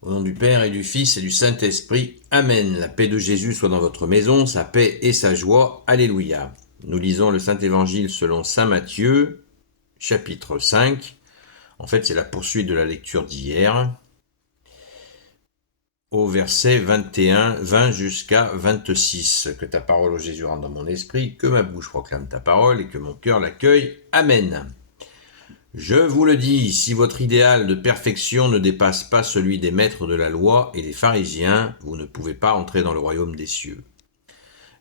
Au nom du Père et du Fils et du Saint-Esprit. Amen. La paix de Jésus soit dans votre maison, sa paix et sa joie. Alléluia. Nous lisons le Saint-Évangile selon Saint Matthieu, chapitre 5. En fait, c'est la poursuite de la lecture d'hier, au verset 21, 20 jusqu'à 26. Que ta parole, ô Jésus, rentre dans mon esprit, que ma bouche proclame ta parole et que mon cœur l'accueille. Amen. Je vous le dis, si votre idéal de perfection ne dépasse pas celui des maîtres de la loi et des pharisiens, vous ne pouvez pas entrer dans le royaume des cieux.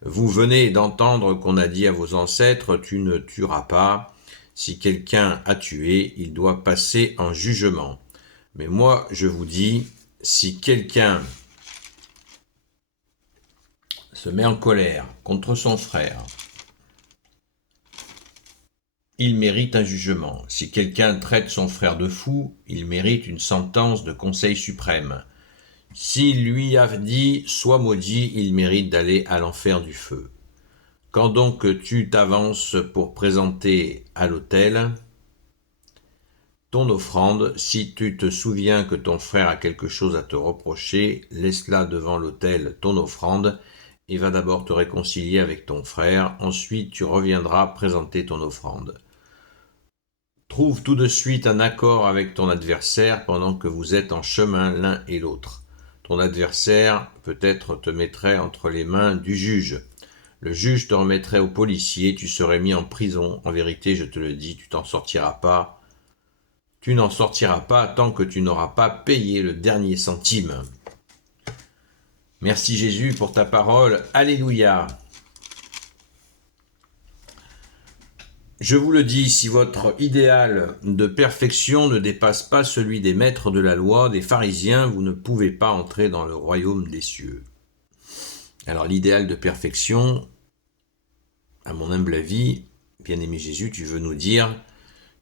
Vous venez d'entendre qu'on a dit à vos ancêtres, tu ne tueras pas. Si quelqu'un a tué, il doit passer en jugement. Mais moi, je vous dis, si quelqu'un se met en colère contre son frère, il mérite un jugement. Si quelqu'un traite son frère de fou, il mérite une sentence de conseil suprême. S'il lui a dit « sois maudit », il mérite d'aller à l'enfer du feu. Quand donc tu t'avances pour présenter à l'autel ton offrande, si tu te souviens que ton frère a quelque chose à te reprocher, laisse-la devant l'autel ton offrande et va d'abord te réconcilier avec ton frère, ensuite tu reviendras présenter ton offrande. Trouve tout de suite un accord avec ton adversaire pendant que vous êtes en chemin l'un et l'autre. Ton adversaire peut-être te mettrait entre les mains du juge. Le juge te remettrait au policier, tu serais mis en prison. En vérité, je te le dis, tu t'en sortiras pas. Tu n'en sortiras pas tant que tu n'auras pas payé le dernier centime. Merci Jésus pour ta parole. Alléluia. Je vous le dis, si votre idéal de perfection ne dépasse pas celui des maîtres de la loi, des pharisiens, vous ne pouvez pas entrer dans le royaume des cieux. Alors l'idéal de perfection, à mon humble avis, bien-aimé Jésus, tu veux nous dire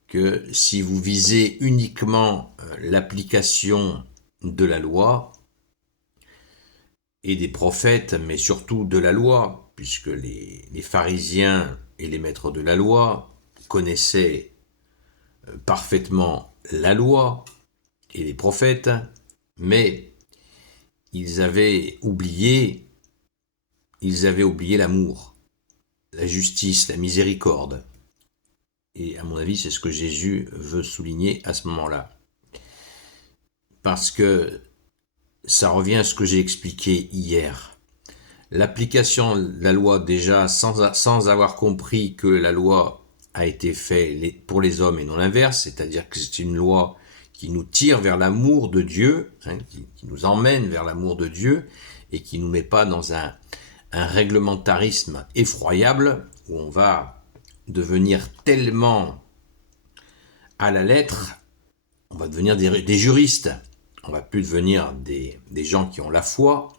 que si vous visez uniquement l'application de la loi et des prophètes, mais surtout de la loi, puisque les pharisiens et les maîtres de la loi connaissaient parfaitement la loi et les prophètes, mais ils avaient oublié l'amour, la justice, la miséricorde. Et à mon avis, c'est ce que Jésus veut souligner à ce moment-là. Parce que ça revient à ce que j'ai expliqué hier. L'application de la loi déjà sans avoir compris que la loi a été faite pour les hommes et non l'inverse, c'est-à-dire que c'est une loi qui nous tire vers l'amour de Dieu, qui nous emmène vers l'amour de Dieu et qui nous met pas dans un réglementarisme effroyable où on va devenir tellement à la lettre, on va devenir des juristes. On va plus devenir des gens qui ont la foi,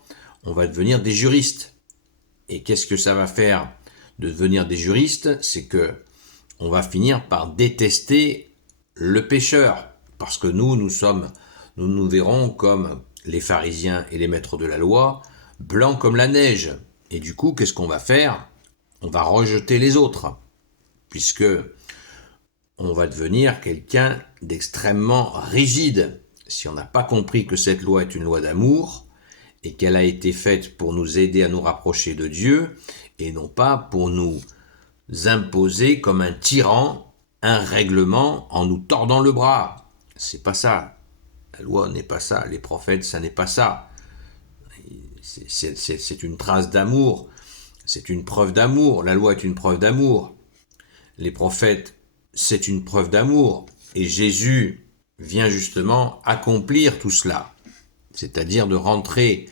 on va devenir des juristes. Et qu'est-ce que ça va faire de devenir des juristes? C'est que on va finir par détester le pécheur. Parce que nous nous verrons comme les pharisiens et les maîtres de la loi, blancs comme la neige. Et du coup, qu'est-ce qu'on va faire? On va rejeter les autres. Puisque on va devenir quelqu'un d'extrêmement rigide. Si on n'a pas compris que cette loi est une loi d'amour et qu'elle a été faite pour nous aider à nous rapprocher de Dieu et non pas pour nous imposer comme un tyran un règlement en nous tordant le bras. C'est pas ça. La loi n'est pas ça. Les prophètes, ça n'est pas ça. C'est une trace d'amour. C'est une preuve d'amour. La loi est une preuve d'amour. Les prophètes, c'est une preuve d'amour. Et Jésus vient justement accomplir tout cela. C'est-à-dire de rentrer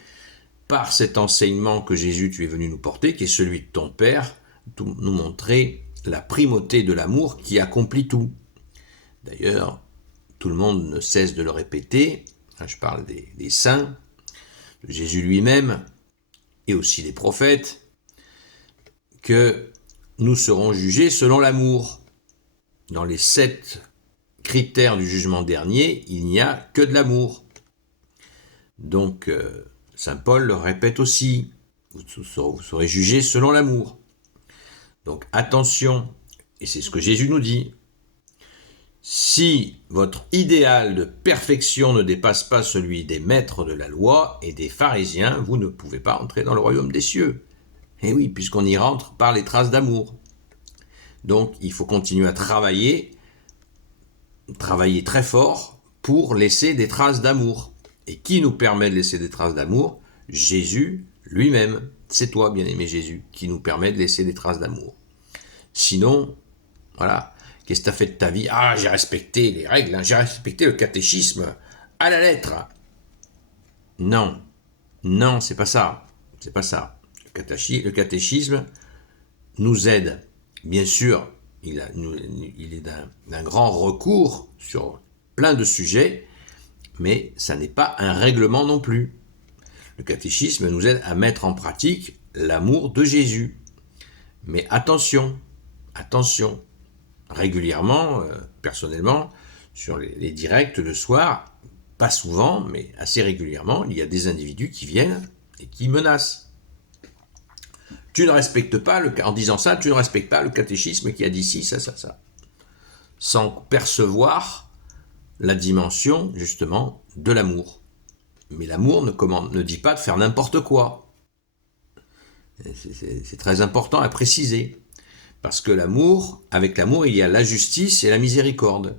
par cet enseignement que Jésus, tu es venu nous porter, qui est celui de ton Père, nous montrer la primauté de l'amour qui accomplit tout. D'ailleurs, tout le monde ne cesse de le répéter, je parle des saints, de Jésus lui-même, et aussi des prophètes, que nous serons jugés selon l'amour. Dans les 7 critères du jugement dernier, il n'y a que de l'amour. Donc, Saint Paul le répète aussi, vous serez jugés selon l'amour. Donc attention, et c'est ce que Jésus nous dit, Si votre idéal de perfection ne dépasse pas celui des maîtres de la loi et des pharisiens, vous ne pouvez pas entrer dans le royaume des cieux. Et oui, puisqu'on y rentre par les traces d'amour. Donc, il faut continuer à travailler très fort pour laisser des traces d'amour. Et qui nous permet de laisser des traces d'amour? Jésus lui-même. C'est toi, bien-aimé Jésus, qui nous permet de laisser des traces d'amour. Sinon, voilà. Qu'est-ce que tu as fait de ta vie? Ah, j'ai respecté les règles, j'ai respecté le catéchisme à la lettre. Non, non, c'est pas ça. C'est pas ça. Le catéchisme nous aide. Bien sûr, il est d'un grand recours sur plein de sujets, mais ça n'est pas un règlement non plus. Le catéchisme nous aide à mettre en pratique l'amour de Jésus. Mais attention, attention. Régulièrement, personnellement, sur les directs le soir, pas souvent, mais assez régulièrement, il y a des individus qui viennent et qui menacent. Tu ne respectes pas, en disant ça, tu ne respectes pas le catéchisme qui a dit ci, ça, ça, ça. Sans percevoir la dimension, justement, de l'amour. Mais l'amour ne dit pas de faire n'importe quoi. C'est très important à préciser. Parce que avec l'amour, il y a la justice et la miséricorde.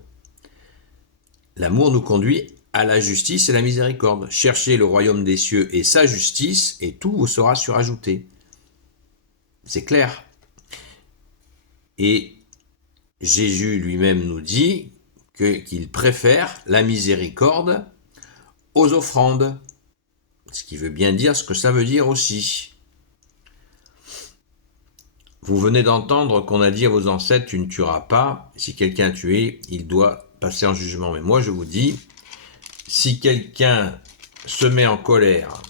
L'amour nous conduit à la justice et la miséricorde. Cherchez le royaume des cieux et sa justice, et tout vous sera surajouté. C'est clair. Et Jésus lui-même nous dit qu'il préfère la miséricorde aux offrandes. Ce qui veut bien dire ce que ça veut dire aussi. Vous venez d'entendre qu'on a dit à vos ancêtres, tu ne tueras pas. Si quelqu'un a tué, il doit passer en jugement. Mais moi, je vous dis, si quelqu'un se met en colère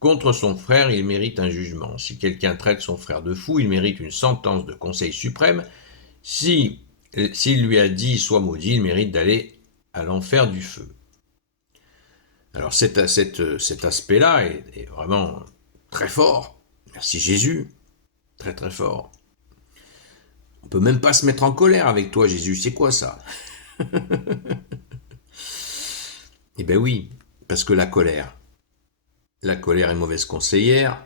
contre son frère, il mérite un jugement. Si quelqu'un traite son frère de fou, il mérite une sentence de Conseil suprême. S'il lui a dit « sois maudit », il mérite d'aller à l'enfer du feu. Alors cet aspect-là est vraiment très fort. Merci Jésus. Très très fort. On peut même pas se mettre en colère avec toi, Jésus. C'est quoi ça? Eh bien oui, parce que la colère est mauvaise conseillère,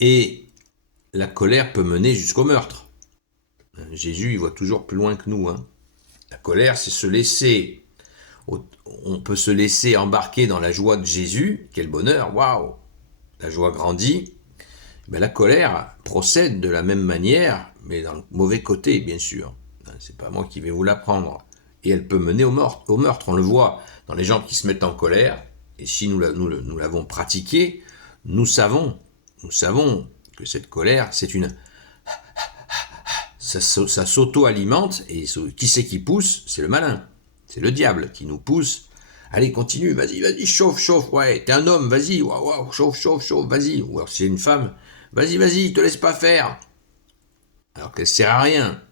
et la colère peut mener jusqu'au meurtre. Jésus, il voit toujours plus loin que nous. La colère, c'est se laisser... On peut se laisser embarquer dans la joie de Jésus. Quel bonheur, waouh! La joie grandit. Mais la colère procède de la même manière, mais dans le mauvais côté, bien sûr. C'est pas moi qui vais vous l'apprendre. Et elle peut mener au meurtre. On le voit dans les gens qui se mettent en colère. Et si nous l'avons pratiqué, nous savons que cette colère, c'est une... Ça s'auto-alimente, et qui c'est qui pousse? C'est le malin. C'est le diable qui nous pousse. Allez, continue, vas-y, chauffe, ouais, t'es un homme, vas-y, waouh, chauffe, vas-y. Ou alors si c'est une femme, vas-y, te laisse pas faire. Alors qu'elle sert à rien.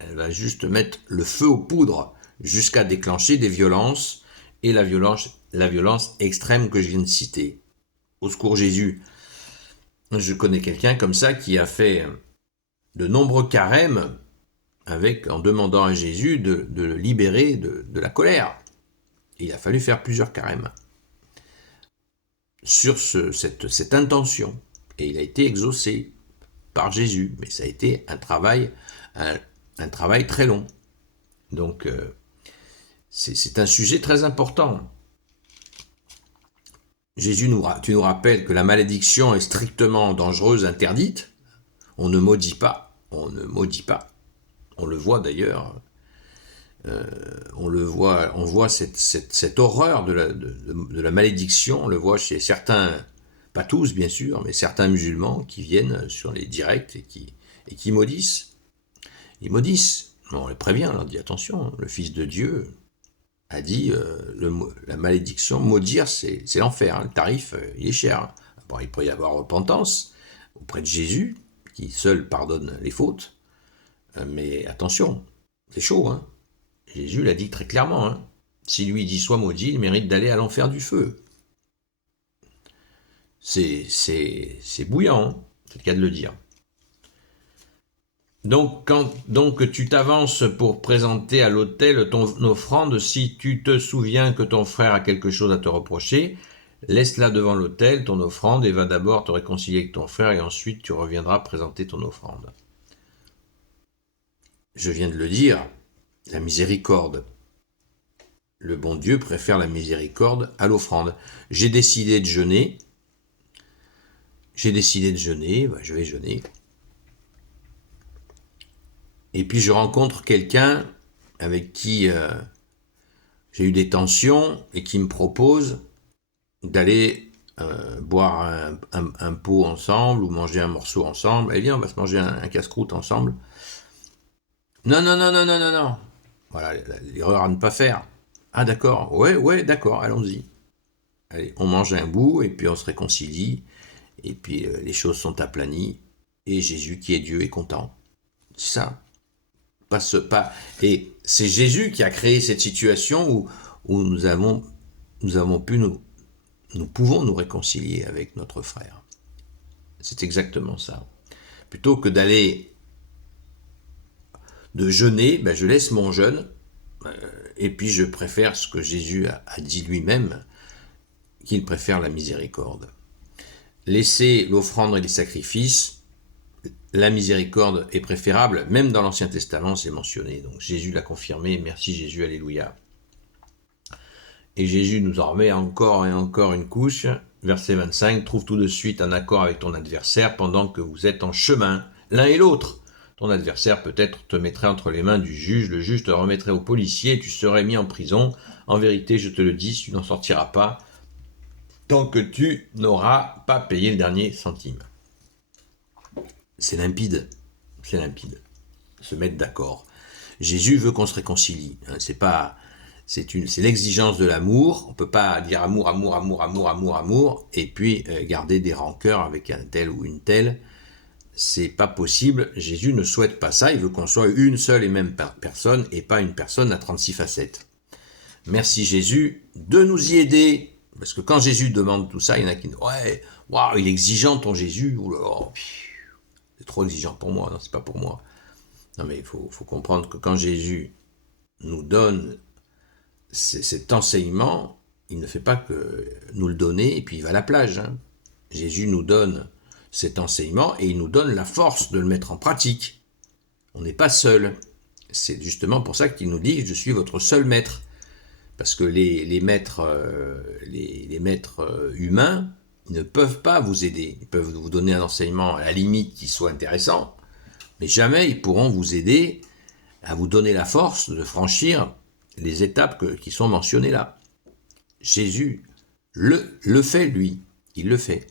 Elle va juste mettre le feu aux poudres jusqu'à déclencher des violences, et la violence extrême que je viens de citer. Au secours Jésus. Je connais quelqu'un comme ça qui a fait de nombreux carèmes en demandant à Jésus de le libérer de la colère. Et il a fallu faire plusieurs carèmes sur cette intention. Et il a été exaucé par Jésus. Mais ça a été un travail très long. Donc, c'est un sujet très important. Jésus tu nous rappelles que la malédiction est strictement dangereuse, interdite. On ne maudit pas. On le voit d'ailleurs. On voit cette horreur de la malédiction. On le voit chez certains, pas tous bien sûr, mais certains musulmans qui viennent sur les directs et qui maudissent. Ils maudissent. On les prévient, on leur dit attention, le Fils de Dieu a dit la malédiction, maudire, c'est l'enfer. Le tarif, il est cher. Bon, il pourrait y avoir repentance auprès de Jésus, qui seul pardonne les fautes. Mais attention, c'est chaud, hein. Jésus l'a dit très clairement. Si lui dit sois maudit, il mérite d'aller à l'enfer du feu. C'est bouillant, c'est le cas de le dire. Donc tu t'avances pour présenter à l'autel ton offrande, si tu te souviens que ton frère a quelque chose à te reprocher, laisse-la devant l'autel, ton offrande, et va d'abord te réconcilier avec ton frère, et ensuite tu reviendras présenter ton offrande. Je viens de le dire, la miséricorde. Le bon Dieu préfère la miséricorde à l'offrande. J'ai décidé de jeûner, je vais jeûner. Et puis je rencontre quelqu'un avec qui j'ai eu des tensions et qui me propose d'aller boire un pot ensemble ou manger un morceau ensemble. Eh bien, on va se manger un casse-croûte ensemble. Non, non, non, non, non, non, non. Voilà, l'erreur à ne pas faire. Ah d'accord, ouais, d'accord, allons-y. Allez, on mange un bout et puis on se réconcilie. Et puis les choses sont aplanies. Et Jésus, qui est Dieu, est content. C'est ça. Et c'est Jésus qui a créé cette situation où nous pouvons nous réconcilier avec notre frère. C'est exactement ça. Plutôt que de jeûner, je laisse mon jeûne, et puis je préfère ce que Jésus a dit lui-même, qu'il préfère la miséricorde. Laisser l'offrande et les sacrifices, la miséricorde est préférable, même dans l'Ancien Testament, c'est mentionné. Donc Jésus l'a confirmé, merci Jésus, alléluia. Et Jésus nous en remet encore et encore une couche. Verset 25, trouve tout de suite un accord avec ton adversaire pendant que vous êtes en chemin, l'un et l'autre. Ton adversaire peut-être te mettrait entre les mains du juge, le juge te remettrait au policier et tu serais mis en prison. En vérité, je te le dis, tu n'en sortiras pas tant que tu n'auras pas payé le dernier centime. C'est limpide, se mettre d'accord. Jésus veut qu'on se réconcilie, c'est l'exigence de l'amour. On peut pas dire amour, et puis garder des rancœurs avec un tel ou une telle. C'est pas possible. Jésus ne souhaite pas ça. Il veut qu'on soit une seule et même personne et pas une personne à 36 facettes. Merci Jésus de nous y aider. Parce que quand Jésus demande tout ça, il y en a qui disent ouais, waouh, il est exigeant ton Jésus. C'est trop exigeant pour moi. Non, c'est pas pour moi. Non, mais il faut comprendre que quand Jésus nous donne cet enseignement, il ne fait pas que nous le donner et puis il va à la plage. Jésus nous donne cet enseignement et il nous donne la force de le mettre en pratique. On n'est pas seul. C'est justement pour ça qu'il nous dit « Je suis votre seul maître ». Parce que les maîtres humains ne peuvent pas vous aider. Ils peuvent vous donner un enseignement à la limite qui soit intéressant, mais jamais ils pourront vous aider à vous donner la force de franchir les étapes qui sont mentionnées là. Jésus le fait, lui. Il le fait.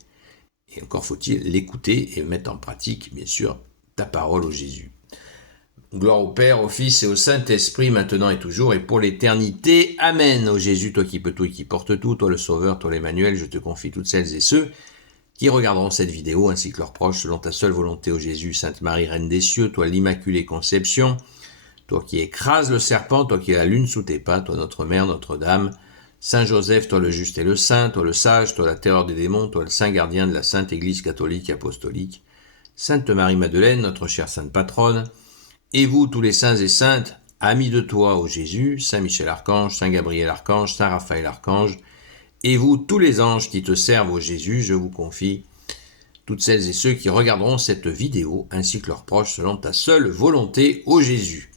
Et encore faut-il l'écouter et mettre en pratique, bien sûr, ta parole, ô Jésus. Gloire au Père, au Fils et au Saint-Esprit, maintenant et toujours, et pour l'éternité. Amen. Ô Jésus, toi qui peux tout et qui portes tout, toi le Sauveur, toi l'Emmanuel, je te confie toutes celles et ceux qui regarderont cette vidéo, ainsi que leurs proches, selon ta seule volonté, ô Jésus. Sainte Marie, Reine des cieux, toi l'Immaculée Conception, toi qui écrases le serpent, toi qui as la lune sous tes pas, toi notre Mère, Notre-Dame, Saint Joseph, toi le juste et le saint, toi le sage, toi la terreur des démons, toi le saint gardien de la Sainte Église catholique et apostolique, Sainte Marie-Madeleine, notre chère sainte patronne, et vous, tous les saints et saintes, amis de toi, ô Jésus, Saint Michel Archange, Saint Gabriel Archange, Saint Raphaël Archange, et vous, tous les anges qui te servent, ô Jésus, je vous confie toutes celles et ceux qui regarderont cette vidéo, ainsi que leurs proches, selon ta seule volonté, ô Jésus.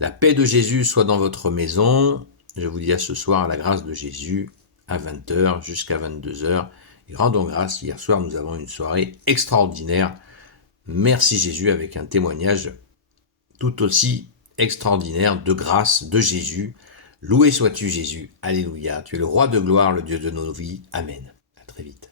La paix de Jésus soit dans votre maison. Je vous dis à ce soir, la grâce de Jésus, à 20h jusqu'à 22h. Et rendons grâce, hier soir, nous avons une soirée extraordinaire. Merci Jésus, avec un témoignage tout aussi extraordinaire de grâce de Jésus. Loué sois-tu Jésus, alléluia. Tu es le roi de gloire, le Dieu de nos vies. Amen. À très vite.